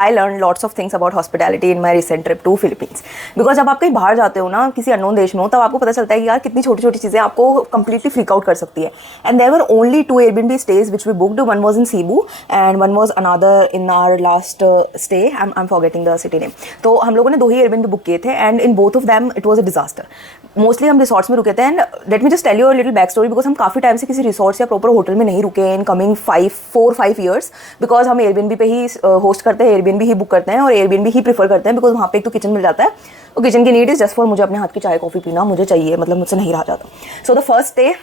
I learn lots of things about hospitality in my recent trip to Philippines. Because जब आप कहीं बाहर जाते हो ना, किसी अननोन देश में हो, तब आपको पता चलता है कि यार कितनी छोटी छोटी चीज़ें आपको कंप्लीटली फ्रीक आउट कर सकती है। And there were only 2 Airbnb stays which we booked. One was in Cebu and one was another in our last stay. I am forgetting the city name. तो हम लोगों ने 2 ही Airbnb बुक किए थे and in both of them it was a disaster. Mostly हम resorts में रुके थे and let me just tell you a little back story. Because हम काफ़ी टाइम से किसी रिसॉर्ट्स या प्रॉपर होटल में नहीं रुके इन कमिंग 4-5 ईयर्स। बिकॉज हम Airbnb पे ही होस्ट करते हैं, Airbnb ही बुक करते हैं और Airbnb ही प्रीफर करते हैं। बिकॉज वहाँ पे एक तो किचन मिल जाता है, और किचन की नीड इज जस्ट फॉर मुझे अपने हाथ की चाय कॉफ़ी पीना मुझे चाहिए, मतलब मुझसे नहीं रहा जाता। So the first day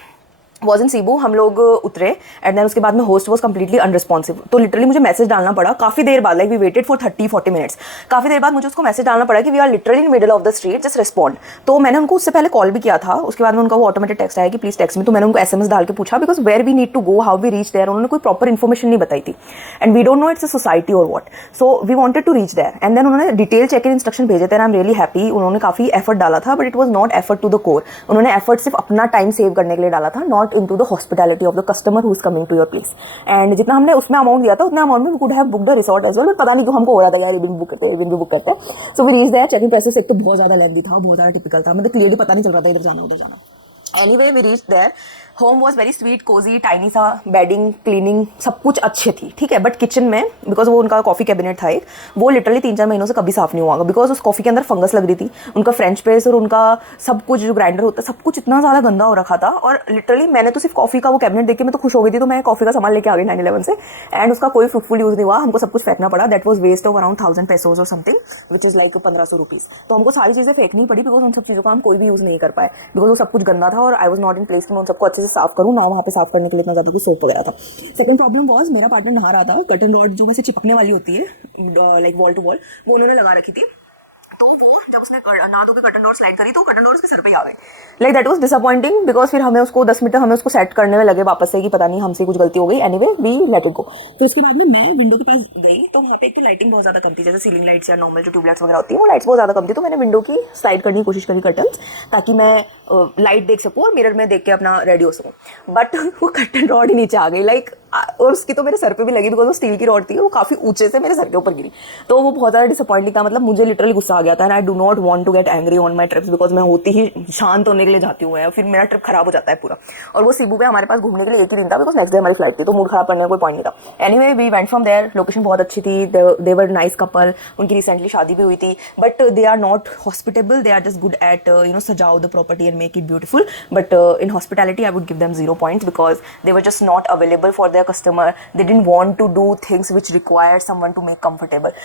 was in Cebu. हम लोग उतरे एंड देन उसके बाद में होस्ट वॉज कम्प्लीटली अनरिस्पॉन्सिव। तो लिटरली मुझे मैसेज डालना पड़ा काफ़ी देर बाद, like we waited for 30-40 minutes. काफ़ी देर बाद मुझे उसको मैसेज डालना पड़ा कि we are literally in middle of the street, just respond. तो मैंने उनको उससे पहले कॉल भी किया था, उसके बाद में उनका वो ऑटोमेटिक टेक्स्ट आया कि प्लीज टेक्स्ट मी। तो मैंने उनको SMS डाल के पूछा because where we need to go, how we reach there. उन्होंने कोई प्रॉपर इन्फॉर्मेशन नहीं बताई थी and we don't know it's a society और what. So we wanted to reach there and then उन्होंने डिटेल चेक इन इंस्ट्रक्शन भेजे थे। I am really happy. उन्होंने काफ़ी एफर्ट डाला था, but it was not effort to the core. उन्होंने effort सिर्फ अपना टाइम सेव करने के लिए डाला था, not into the hospitality of the customer who is coming to your place. And जितना हमने उसमें अमाउंट दिया था उतना अमाउंट में we could have booked a resort as well, but पता नहीं क्यों हमको हो रहा था यार Airbnb बुक करते हैं। So we reached there, checking process एक तो बहुत ज्यादा लेंथी था, बहुत ज्यादा टिपिकल था, मतलब क्लियरली पता नहीं चल रहा था इधर जाना उधर जाना। Anyway, we reached there. Home was very sweet, cosy, tiny सा, बेडिंग, क्लीनिंग सब कुछ अच्छे थी, ठीक है। बट किचन में बिकॉज वो उनका कॉफी कैबिनेट था एक, वो लिटरली 3-4 महीनों से कभी साफ नहीं हुआ बिकॉज उस कॉफी के अंदर फंगस लग रही थी। उनका फ्रेंच प्रेस और उनका सब कुछ जो ग्राइंडर होता है सब कुछ इतना ज़्यादा गंदा हो रखा था। और लिटरली मैंने तो सिर्फ कॉफी का वो कैबिनेट देख के मैं तो खुश हो गई थी, तो मैं कॉफी का सामान लेके आ गई 911 से एंड उसका कोई फ्रूटफुल यूज़ नहीं हुआ। हमको सब कुछ फेंकना पड़ा। That was waste of around 1000 pesos और something which is like 1500 rupees. तो हमको सारी चीज़ें फेंकनी पड़ी बिकॉज उन सब चीज़ों का हम कोई भी यूज़ नहीं कर पाए बिकॉज वो सब कुछ गंदा था और I was not in place कि मैं उन सबको अच्छे से साफ करूँ ना। वहाँ पे साफ करने के लिए इतना ज्यादा कुछ सोप वगैरह था। सेकंड प्रॉब्लम वॉज मेरा पार्टनर नहा रहा था। कर्टन रॉड जो वैसे चिपकने वाली होती है लाइक वॉल टू वॉल, वो उन्होंने लगा रखी थी। तो वो जब उसने ना धो के कर्टन डोर स्लाइड करी तो कर्टन डोर उसके सर पे ही आ गए। Like that was disappointing because फिर हमें उसको 10 मिनट हमें उसको सेट करने में लगे वापस से कि पता नहीं हमसे कुछ गलती हो गई। Anyway we let it go. तो उसके बाद में मैं विंडो के पास गई तो वहाँ पे एक तो लाइटिंग बहुत ज्यादा कम थी, जैसे सीलिंग लाइट्स या नॉर्मल जो ट्यूबलाइट्स वगैरह होती है वो लाइट्स बहुत ज्यादा कम थी। तो मैंने विंडो की स्लाइड करने की कोशिश करी कर्टन, ताकि मैं लाइट देख सकूँ और मिरर में देख के अपना रेडी हो सकूँ। बट वो कर्टन रॉड ही नीचे आ गई लाइक, और उसकी तो मेरे सर पे भी लगी बिकॉज वो स्टील की रॉड थी, वो काफी ऊंचे से मेरे सर के ऊपर गिरी। तो वो बहुत ज्यादा डिसअपॉइंटिंग था, मतलब मुझे लिटरली गुस्सा आ गया था। And I do not want to get angry on my trips because मैं होती ही शांत होने के लिए जाती हूँ, फिर मेरा ट्रिप खराब हो जाता है पूरा। और वो सीबू पे हमारे पास घूमने के लिए एक ही दिन था बिकॉज नेक्स्ट डे हमारी फ्लाइट थी, तो मूड खराब करने का कोई पॉइंट नहीं था। Anyway we went from there. Location बहुत अच्छी थी, दे वर नाइस कपल, उनकी रिसेंटली शादी भी हुई थी, but they are not hospitable, they are just good at सजाओ the property and make it beautiful. But in hospitality I would give them 0 points because they were just not available for their customer. They didn't want to do things which required someone to make comfortable.